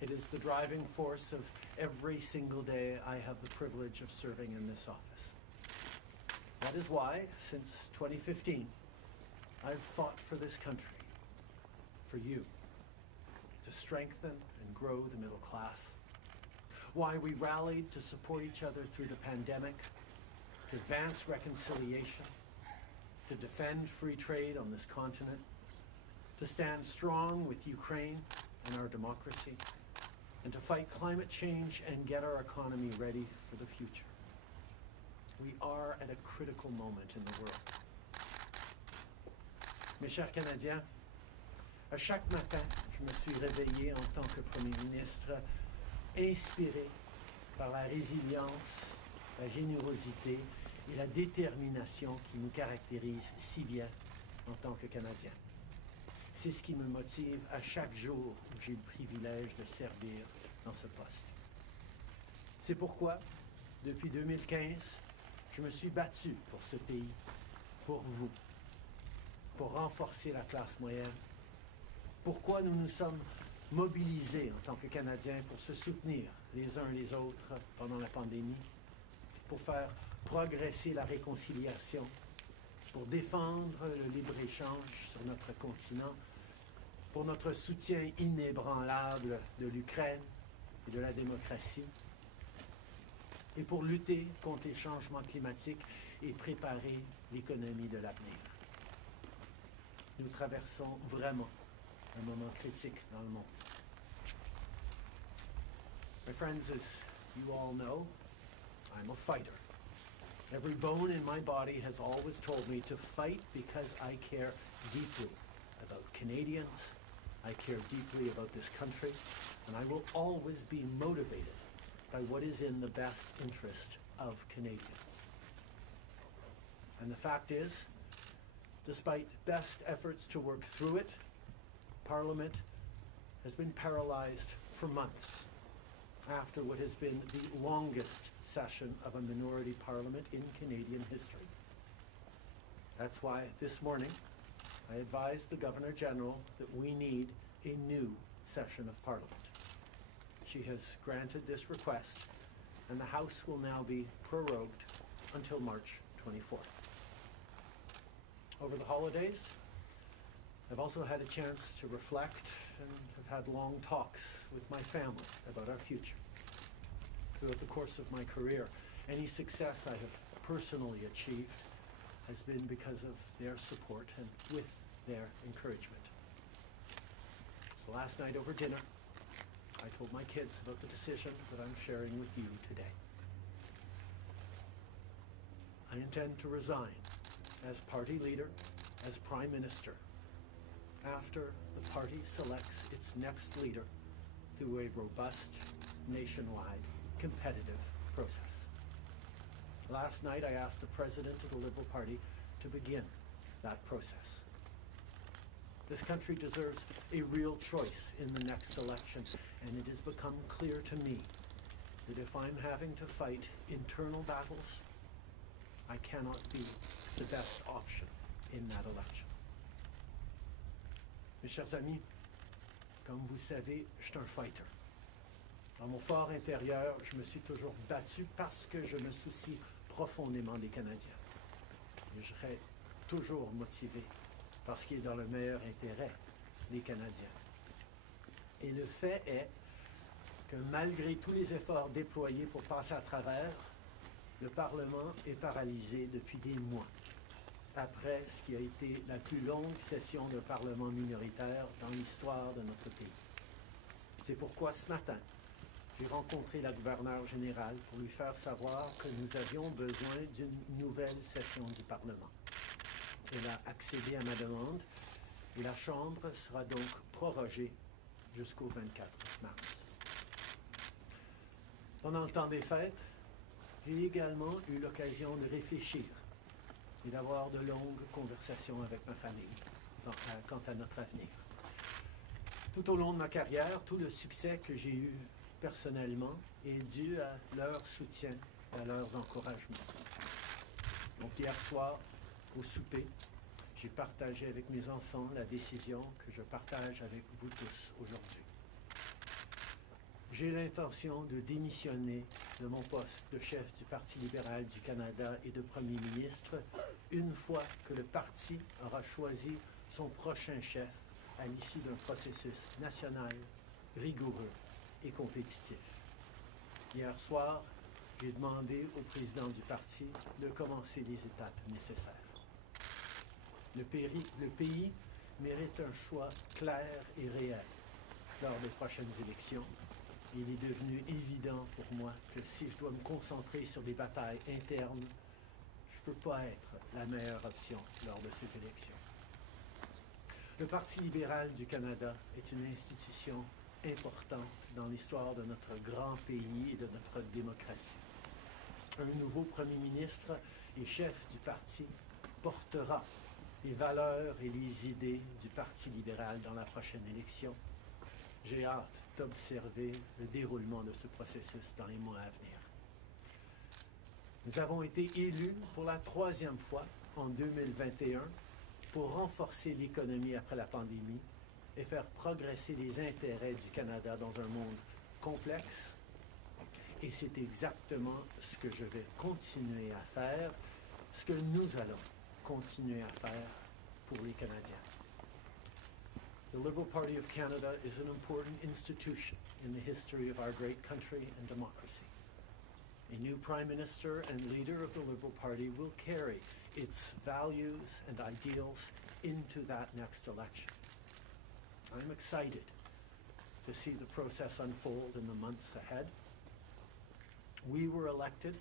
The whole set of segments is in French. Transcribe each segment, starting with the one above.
It is the driving force of every single day I have the privilege of serving in this office. That is why, since 2015, I've fought for this country, for you, to strengthen and grow the middle class. Why we rallied to support each other through the pandemic, to advance reconciliation, to defend free trade on this continent, to stand strong with Ukraine and our democracy, and to fight climate change and get our economy ready for the future. We are at a critical moment in the world. Mes chers Canadiens, à chaque matin, je me suis réveillé en tant que Premier ministre, inspiré par la résilience, la générosité et la détermination qui nous caractérisent si bien en tant que Canadiens. C'est ce qui me motive à chaque jour où j'ai le privilège de servir dans ce poste. C'est pourquoi, depuis 2015, je me suis battu pour ce pays, pour vous, pour renforcer la classe moyenne. Pourquoi nous nous sommes mobilisés en tant que Canadiens pour se soutenir les uns les autres pendant la pandémie, pour faire progresser la réconciliation, pour défendre le libre-échange sur notre continent, pour notre soutien inébranlable de l'Ukraine et de la démocratie, et pour lutter contre les changements climatiques et préparer l'économie de l'avenir. Nous traversons vraiment un moment critique dans le monde. My friends, as you all know, I'm a fighter. Every bone in my body has always told me to fight because I care deeply about Canadians, I care deeply about this country, and I will always be motivated by what is in the best interest of Canadians. And the fact is, despite best efforts to work through it, Parliament has been paralyzed for months after what has been the longest session of a minority parliament in Canadian history. That's why this morning I advised the Governor-General that we need a new session of Parliament. She has granted this request, and the House will now be prorogued until March 24th. Over the holidays, I've also had a chance to reflect and have had long talks with my family about our future. Throughout the course of my career, any success I have personally achieved has been because of their support and with their encouragement. So last night over dinner, I told my kids about the decision that I'm sharing with you today. I intend to resign as party leader, as Prime Minister, after the party selects its next leader through a robust, nationwide, competitive process. Last night, I asked the President of the Liberal Party to begin that process. This country deserves a real choice in the next election, and it has become clear to me that if I'm having to fight internal battles, I cannot be the best option in that election. Mes chers amis, comme vous savez, je suis un fighter. Dans mon fort intérieur, je me suis toujours battu parce que je me soucie profondément des Canadiens. Et je serai toujours motivé par ce qui est dans le meilleur intérêt des Canadiens. Et le fait est que malgré tous les efforts déployés pour passer à travers, le Parlement est paralysé depuis des mois, après ce qui a été la plus longue session de Parlement minoritaire dans l'histoire de notre pays. C'est pourquoi ce matin, j'ai rencontré la gouverneure générale pour lui faire savoir que nous avions besoin d'une nouvelle session du Parlement. Elle a accédé à ma demande et la Chambre sera donc prorogée jusqu'au 24 mars. Pendant le temps des fêtes, j'ai également eu l'occasion de réfléchir et d'avoir de longues conversations avec ma famille quant à notre avenir. Tout au long de ma carrière, tout le succès que j'ai eu personnellement est dû à leur soutien, à leurs encouragements. Donc hier soir, au souper, j'ai partagé avec mes enfants la décision que je partage avec vous tous aujourd'hui. j'ai l'intention de démissionner de mon poste de chef du Parti libéral du Canada et de Premier ministre une fois que le parti aura choisi son prochain chef à l'issue d'un processus national, rigoureux et compétitif. Hier soir, j'ai demandé au président du parti de commencer les étapes nécessaires. Le pays mérite un choix clair et réel lors des prochaines élections. Il est devenu évident pour moi que si je dois me concentrer sur des batailles internes, je ne peux pas être la meilleure option lors de ces élections. Le Parti libéral du Canada est une institution importante dans l'histoire de notre grand pays et de notre démocratie. Un nouveau premier ministre et chef du parti portera les valeurs et les idées du Parti libéral dans la prochaine élection. J'ai hâte d'observer le déroulement de ce processus dans les mois à venir. Nous avons été élus pour la 3e fois en 2021 pour renforcer l'économie après la pandémie et faire progresser les intérêts du Canada dans un monde complexe. Et c'est exactement ce que je vais continuer à faire, ce que nous allons continuer à faire pour les Canadiens. The Liberal Party of Canada is an important institution in the history of our great country and democracy. A new Prime Minister and leader of the Liberal Party will carry its values and ideals into that next election. I'm excited to see the process unfold in the months ahead. We were elected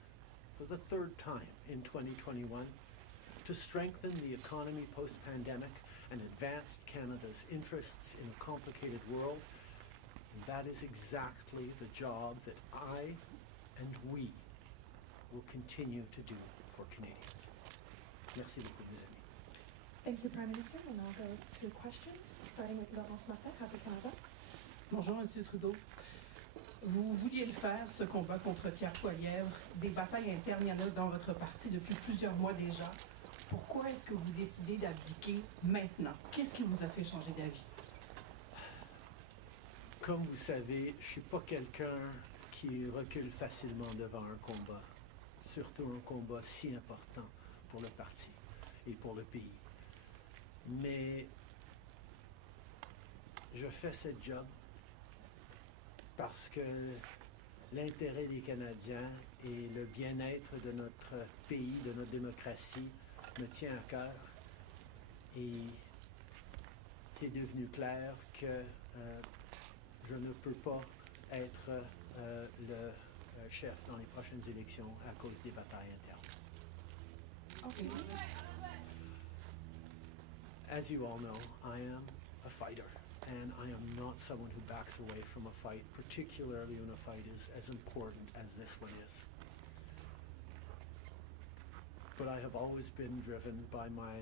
for the 3rd time in 2021 to strengthen the economy post-pandemic and advance Canada's interests in a complicated world. And that is exactly the job that I and we will continue to do for Canadians. Merci beaucoup, mes amis. Thank you, Prime Minister. We'll now go to questions, starting with Laurence Martin, Radio-Canada. Bonjour, M. Trudeau. Vous vouliez le faire, ce combat contre Pierre Poilievre. Des batailles internes, il y en a dans votre parti depuis plusieurs mois déjà. Pourquoi est-ce que vous décidez d'abdiquer maintenant? Qu'est-ce qui vous a fait changer d'avis? Comme vous savez, je ne suis pas quelqu'un qui recule facilement devant un combat, surtout un combat si important pour le parti et pour le pays. Mais je fais ce job parce que l'intérêt des Canadiens et le bien-être de notre pays, de notre démocratie, me tient à cœur. Et c'est devenu clair que je ne peux pas être le chef dans les prochaines élections à cause des batailles internes. As you all know, I am a fighter, and I am not someone who backs away from a fight, particularly when a fight is as important as this one is. But I have always been driven by my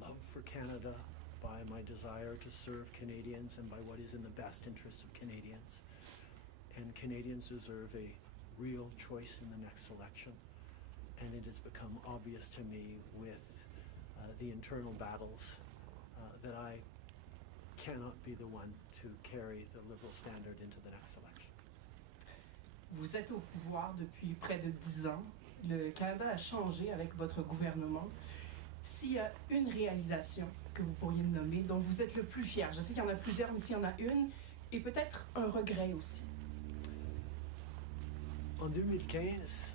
love for Canada, by my desire to serve Canadians, and by what is in the best interests of Canadians. And Canadians deserve a real choice in the next election. And it has become obvious to me with the internal battles that I cannot be the one to carry the Liberal standard into the next election. Vous êtes au pouvoir depuis près de 10 ans. Le Canada a changé avec votre gouvernement. S'il y a une réalisation que vous pourriez nommer, dont vous êtes le plus fier, je sais qu'il y en a plusieurs, mais s'il y en a une, et peut-être un regret aussi. En 2015,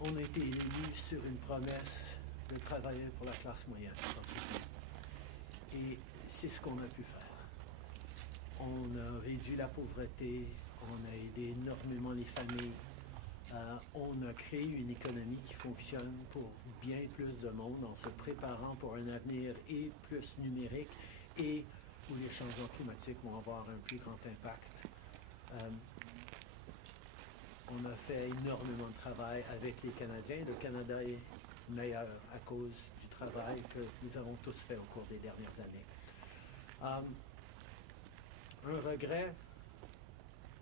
on a été élus sur une promesse de travailler pour la classe moyenne. Et c'est ce qu'on a pu faire. On a réduit la pauvreté, on a aidé énormément les familles, on a créé une économie qui fonctionne pour bien plus de monde en se préparant pour un avenir et plus numérique et où les changements climatiques vont avoir un plus grand impact. On a fait énormément de travail avec les Canadiens. Le Canada est meilleur à cause du travail que nous avons tous fait au cours des dernières années. Un regret,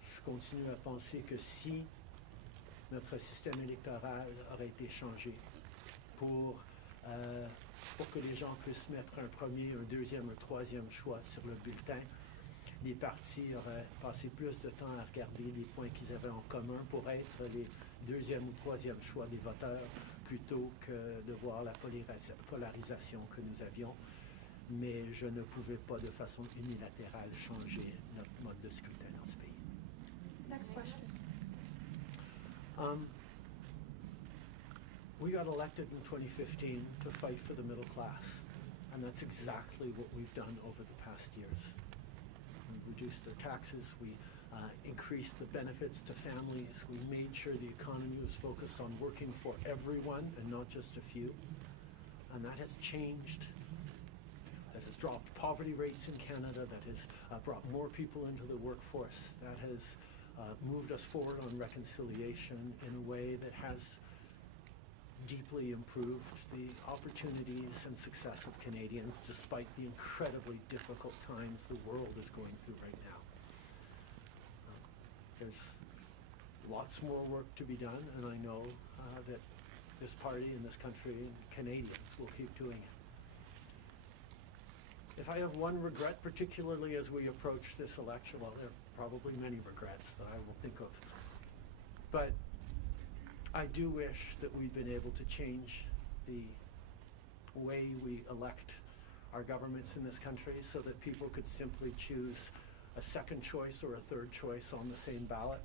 je continue à penser que si notre système électoral aurait été changé pour que les gens puissent mettre un premier, un deuxième, un troisième choix sur le bulletin, les partis auraient passé plus de temps à regarder les points qu'ils avaient en commun pour être les deuxième ou troisième choix des voteurs plutôt que de voir la polarisation que nous avions. Mais je ne pouvais pas de façon unilatérale changer notre mode de scrutin dans ce pays. Next question. We got elected in 2015 to fight for the middle class, and that's exactly what we've done over the past years. We reduced their taxes, we increased the benefits to families, we made sure the economy was focused on working for everyone and not just a few, and that has changed. That has dropped poverty rates in Canada, that has brought more people into the workforce, that has moved us forward on reconciliation in a way that has deeply improved the opportunities and success of Canadians despite the incredibly difficult times the world is going through right now. There's lots more work to be done, and I know that this party and this country and Canadians will keep doing it. If I have one regret, particularly as we approach this election, well, there are probably many regrets that I will think of, but I do wish that we'd been able to change the way we elect our governments in this country so that people could simply choose a second choice or a third choice on the same ballot,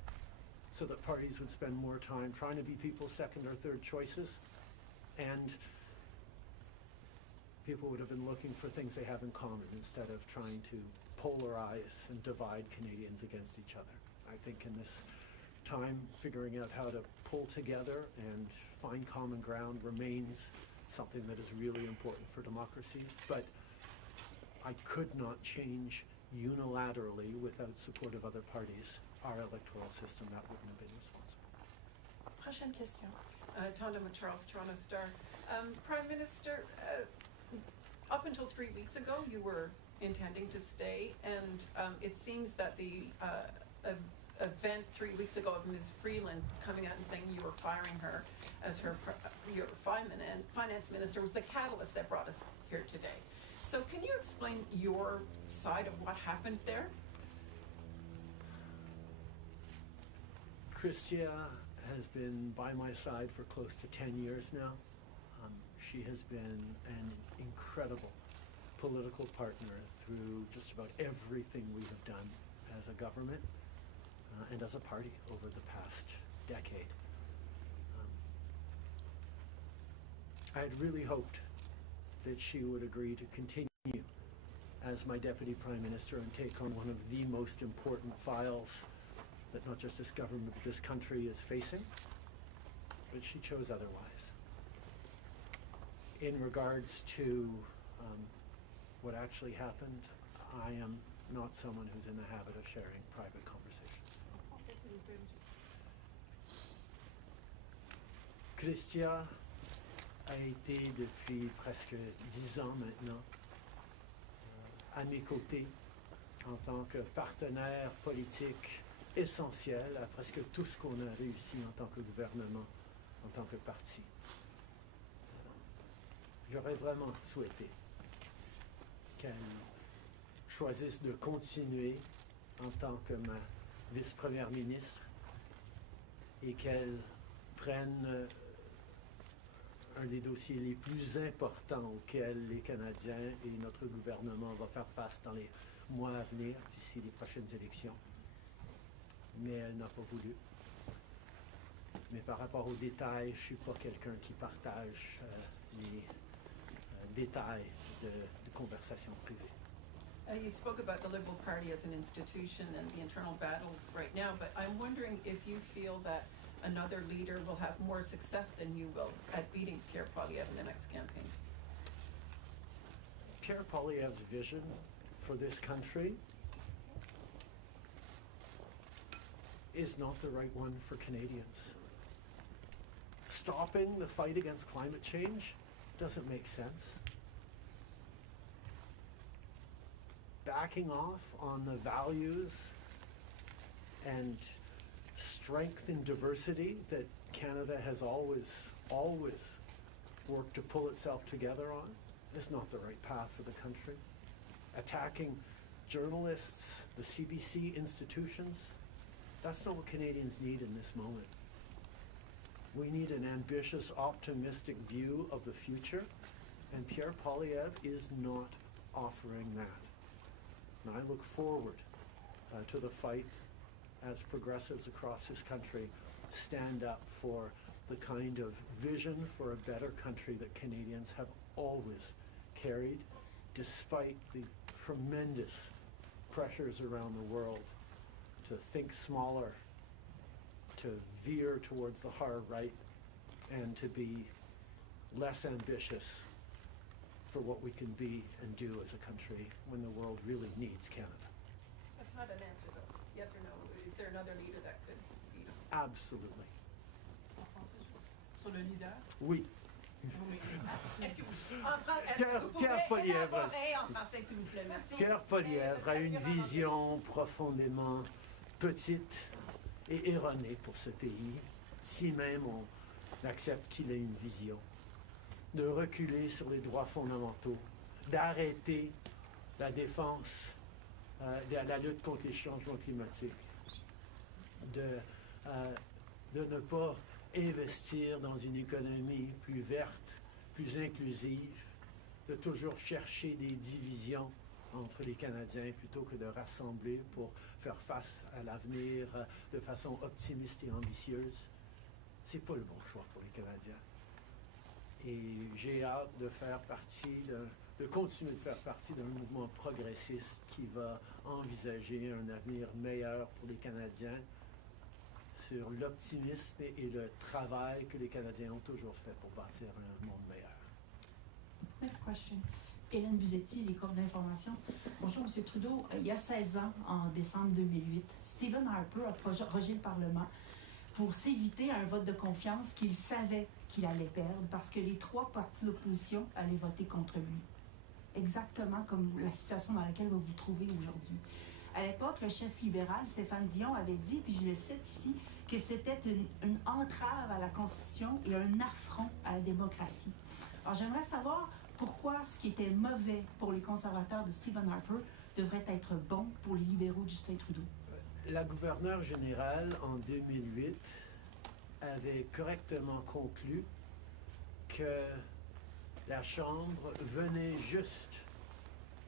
so that parties would spend more time trying to be people's second or third choices, and people would have been looking for things they have in common instead of trying to polarize and divide Canadians against each other. I think in this time, figuring out how to pull together and find common ground remains something that is really important for democracies, but I could not change unilaterally without support of other parties our electoral system. That wouldn't have been responsible. Prochaine question. Tonda Charles, Toronto Star. Prime Minister, up until 3 weeks ago, you were intending to stay, and it seems that the event 3 weeks ago of Ms. Freeland coming out and saying you were firing her as your finance minister was the catalyst that brought us here today. So can you explain your side of what happened there? Chrystia has been by my side for close to 10 years now. She has been an incredible political partner through just about everything we have done as a government and as a party over the past decade. I had really hoped that she would agree to continue as my Deputy Prime Minister and take on one of the most important files that not just this government but this country is facing, but she chose otherwise. In regards to what actually happened, I am not someone who's in the habit of sharing private conversations. Chrystia a été depuis presque 10 ans maintenant à mes côtés en tant que partenaire politique essentiel à presque tout ce qu'on a réussi en tant que gouvernement, en tant que parti. J'aurais vraiment souhaité qu'elle choisisse de continuer en tant que ma vice-première ministre et qu'elle prenne un des dossiers les plus importants auxquels les Canadiens et notre gouvernement vont faire face dans les mois à venir, d'ici les prochaines élections. Mais elle n'a pas voulu. Mais par rapport aux détails, je ne suis pas quelqu'un qui partage les détails de conversations privées. You spoke about the Liberal Party as an institution and the internal battles right now, but I'm wondering if you feel that another leader will have more success than you will at beating Pierre Poilievre in the next campaign. Pierre Poilievre's vision for this country is not the right one for Canadians. Stopping the fight against climate change doesn't make sense. Backing off on the values and strength and diversity that Canada has always worked to pull itself together on is not the right path for the country. Attacking journalists, the CBC institutions. That's not what Canadians need in this moment. We need an ambitious, optimistic view of the future, and Pierre Poilievre is not offering that. And I look forward to the fight as progressives across this country stand up for the kind of vision for a better country that Canadians have always carried, despite the tremendous pressures around the world to think smaller, to veer towards the hard right, and to be less ambitious for what we can be and do as a country when the world really needs Canada. That's not an answer, though. Yes or no? Is there another leader that could be? Absolutely. Sur le leader? Oui. Est-ce que vous... Pierre Poilievre. En français, s'il vous plaît, merci. Pierre Poilievre a une vision profondément petite et erronée pour ce pays, si même on accepte qu'il ait une vision, de reculer sur les droits fondamentaux, d'arrêter la défense, la lutte contre les changements climatiques, de ne pas investir dans une économie plus verte, plus inclusive, de toujours chercher des divisions entre les Canadiens plutôt que de rassembler pour faire face à l'avenir de façon optimiste et ambitieuse. C'est pas le bon choix pour les Canadiens. Et j'ai hâte de faire partie, de continuer de faire partie d'un mouvement progressiste qui va envisager un avenir meilleur pour les Canadiens sur l'optimisme et le travail que les Canadiens ont toujours fait pour bâtir un monde meilleur. Next question. Hélène Buzetti, les corps d'information. Bonjour, M. Trudeau. Il y a 16 ans, en décembre 2008, Stephen Harper a rejeté le Parlement pour s'éviter un vote de confiance qu'il savait qu'il allait perdre parce que les 3 partis d'opposition allaient voter contre lui. Exactement comme la situation dans laquelle vous vous trouvez aujourd'hui. À l'époque, le chef libéral, Stéphane Dion, avait dit, puis je le cite ici, que c'était une entrave à la Constitution et un affront à la démocratie. Alors, j'aimerais savoir pourquoi ce qui était mauvais pour les conservateurs de Stephen Harper devrait être bon pour les libéraux de Justin Trudeau. La gouverneure générale, en 2008, avait correctement conclu que la Chambre venait juste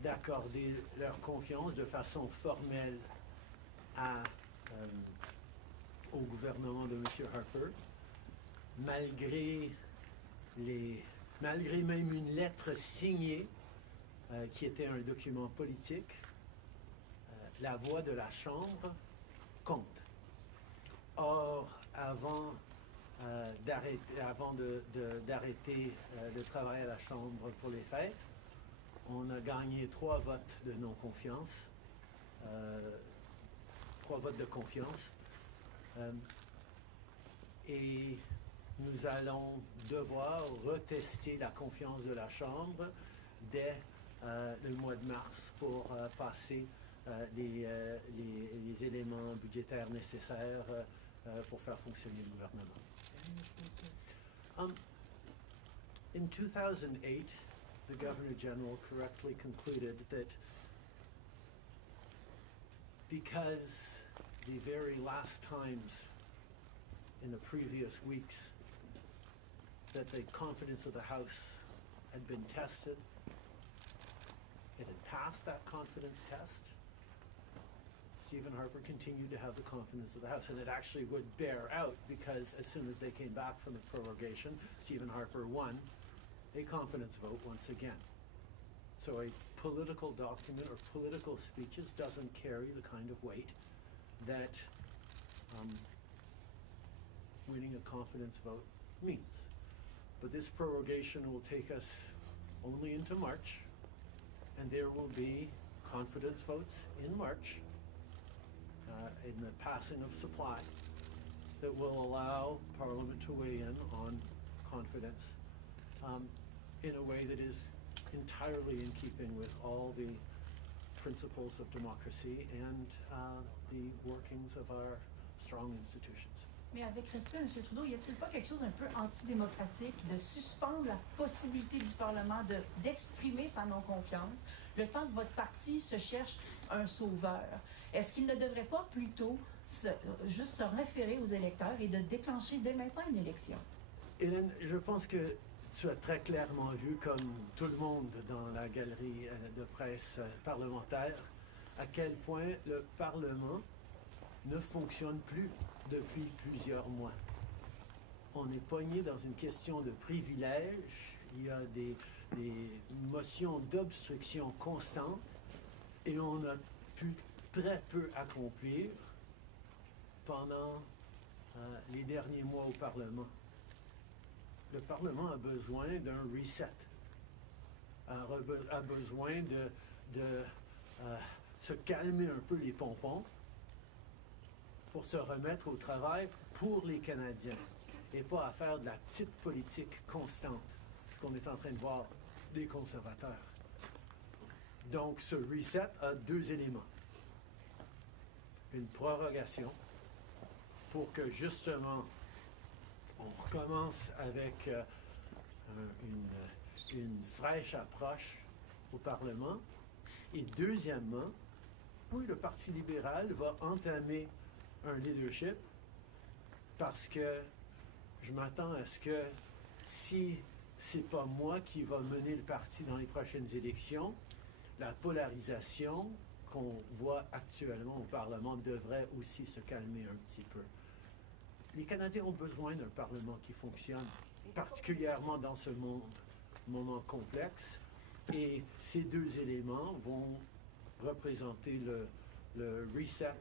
d'accorder leur confiance de façon formelle au gouvernement de M. Harper, malgré même une lettre signée qui était un document politique. La voix de la Chambre compte. Or, avant d'arrêter de travailler à la Chambre pour les fêtes, on a gagné 3 votes de non-confiance, 3 votes de confiance, et nous allons devoir retester la confiance de la Chambre dès le mois de mars pour passer les éléments budgétaires nécessaires pour faire fonctionner le gouvernement. In 2008, the Governor General correctly concluded that because the very last times in the previous weeks that the confidence of the House had been tested, it had passed that confidence test, Stephen Harper continued to have the confidence of the House, and it actually would bear out because as soon as they came back from the prorogation, Stephen Harper won a confidence vote once again. So a political document or political speeches doesn't carry the kind of weight that winning a confidence vote means. But this prorogation will take us only into March, and there will be confidence votes in March in the passing of supply that will allow Parliament to weigh in on confidence in a way that is entirely in keeping with all the principles of democracy and the workings of our strong institutions. Mais avec respect, M. Trudeau, y a-t-il pas quelque chose un peu antidémocratique de suspendre la possibilité du Parlement d'exprimer sa non-confiance le temps que votre parti se cherche un sauveur. Est-ce qu'il ne devrait pas plutôt juste se référer aux électeurs et de déclencher dès maintenant une élection? Hélène, je pense que tu as très clairement vu, comme tout le monde dans la galerie de presse parlementaire, à quel point le Parlement ne fonctionne plus depuis plusieurs mois. On est pogné dans une question de privilège, il y a des motions d'obstruction constantes et on a pu très peu accomplir pendant les derniers mois au Parlement. Le Parlement a besoin d'un reset, a besoin de se calmer un peu les pompons pour se remettre au travail pour les Canadiens et pas à faire de la petite politique constante, ce qu'on est en train de voir des conservateurs. Donc, ce reset a deux éléments. Une prorogation pour que, justement, on recommence avec une fraîche approche au Parlement. Et deuxièmement, oui, le Parti libéral va entamer un leadership parce que je m'attends à ce que si c'est pas moi qui va mener le parti dans les prochaines élections, la polarisation qu'on voit actuellement au Parlement devrait aussi se calmer un petit peu. Les Canadiens ont besoin d'un Parlement qui fonctionne, particulièrement dans ce moment complexe, et ces deux éléments vont représenter le reset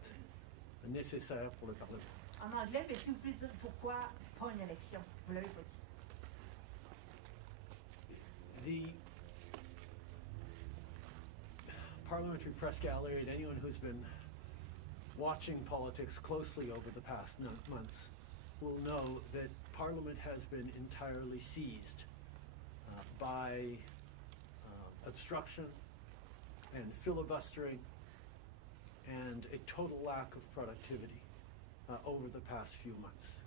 nécessaire pour le Parlement. En anglais, mais si vous pouvez dire pourquoi pas une élection? Vous l'avez pas dit. The Parliamentary Press Gallery, and anyone who's been watching politics closely over the past months will know that Parliament has been entirely seized by obstruction and filibustering and a total lack of productivity over the past few months.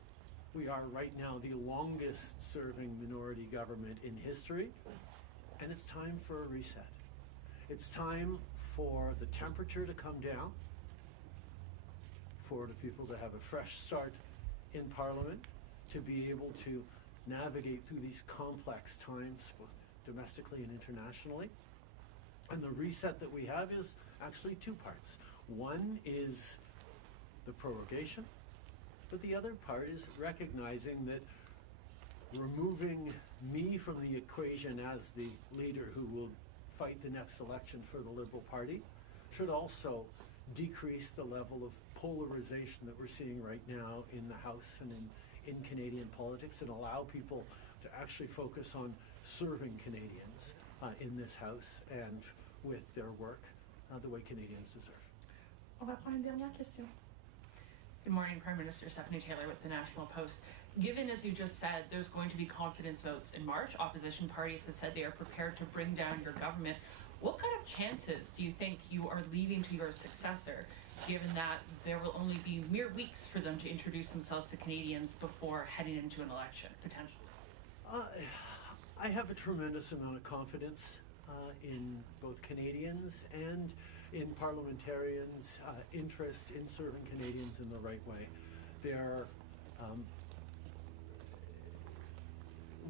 We are right now the longest serving minority government in history, and it's time for a reset. It's time for the temperature to come down, for the people to have a fresh start in Parliament, to be able to navigate through these complex times, both domestically and internationally. And the reset that we have is actually two parts. One is the prorogation, but the other part is recognizing that removing me from the equation as the leader who will fight the next election for the Liberal Party should also decrease the level of polarization that we're seeing right now in the House and in Canadian politics, and allow people to actually focus on serving Canadians in this House and with their work the way Canadians deserve. On va prendre une dernière question. Good morning, Prime Minister. Stephanie Taylor with the National Post. Given, as you just said, there's going to be confidence votes in March, opposition parties have said they are prepared to bring down your government. What kind of chances do you think you are leaving to your successor, given that there will only be mere weeks for them to introduce themselves to Canadians before heading into an election, potentially? I have a tremendous amount of confidence in both Canadians and in parliamentarians' interest in serving Canadians in the right way.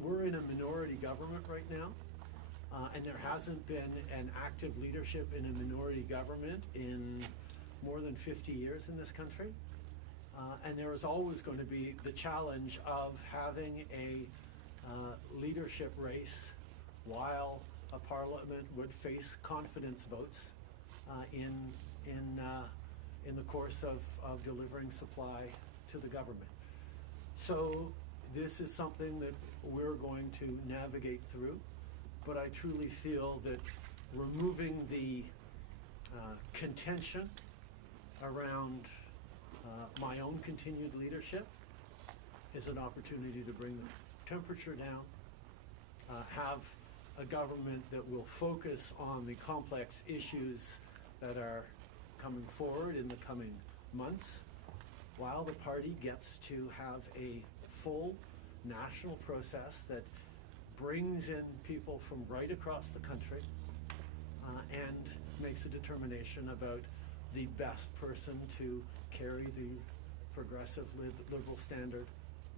We're in a minority government right now, and there hasn't been an active leadership in a minority government in more than 50 years in this country. And there is always going to be the challenge of having a leadership race while a parliament would face confidence votes in the course of delivering supply to the government. So this is something that we're going to navigate through, but I truly feel that removing the contention around my own continued leadership is an opportunity to bring the temperature down, have a government that will focus on the complex issues that are coming forward in the coming months, while the party gets to have a full national process that brings in people from right across the country and makes a determination about the best person to carry the progressive liberal standard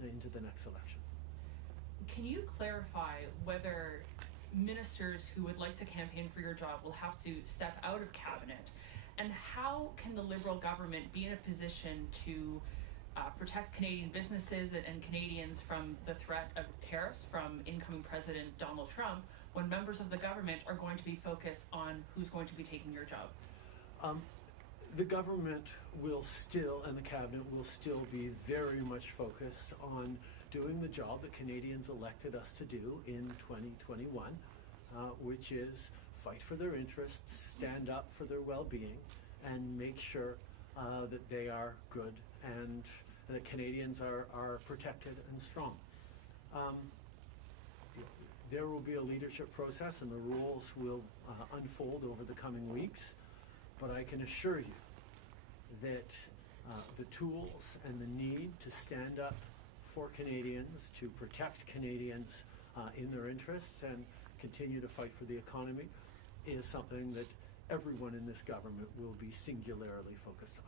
into the next election. Can you clarify whether ministers who would like to campaign for your job will have to step out of cabinet? And how can the Liberal government be in a position to protect Canadian businesses and Canadians from the threat of tariffs from incoming President Donald Trump when members of the government are going to be focused on who's going to be taking your job? The government will still, and the cabinet will still be very much focused on doing the job that Canadians elected us to do in 2021, which is fight for their interests, stand up for their well-being, and make sure that they are good and that Canadians are protected and strong. There will be a leadership process and the rules will unfold over the coming weeks, but I can assure you that the tools and the need to stand up for Canadians, to protect Canadians in their interests and continue to fight for the economy is something that everyone in this government will be singularly focused on.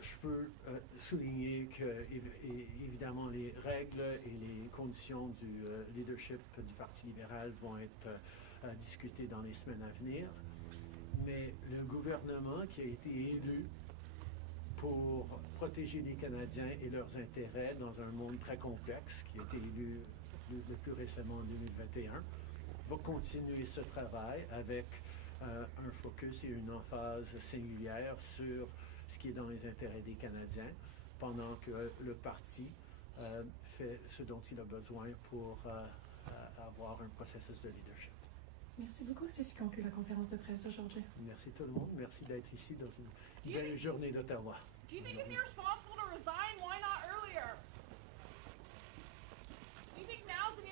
Je peux souligner que, évidemment, les règles et les conditions du leadership du Parti libéral vont être discutées dans les semaines à venir, mais le gouvernement qui a été élu pour protéger les Canadiens et leurs intérêts dans un monde très complexe, qui a été élu le plus récemment en 2021, va continuer ce travail avec un focus et une emphase singulière sur ce qui est dans les intérêts des Canadiens, pendant que le parti fait ce dont il a besoin pour avoir un processus de leadership. Merci beaucoup. C'est ce qui conclut la conférence de presse d'aujourd'hui. Merci tout le monde. Merci d'être ici dans une belle journée d'Ottawa. Do you think it's irresponsible to resign? Why not earlier? Do you think now's an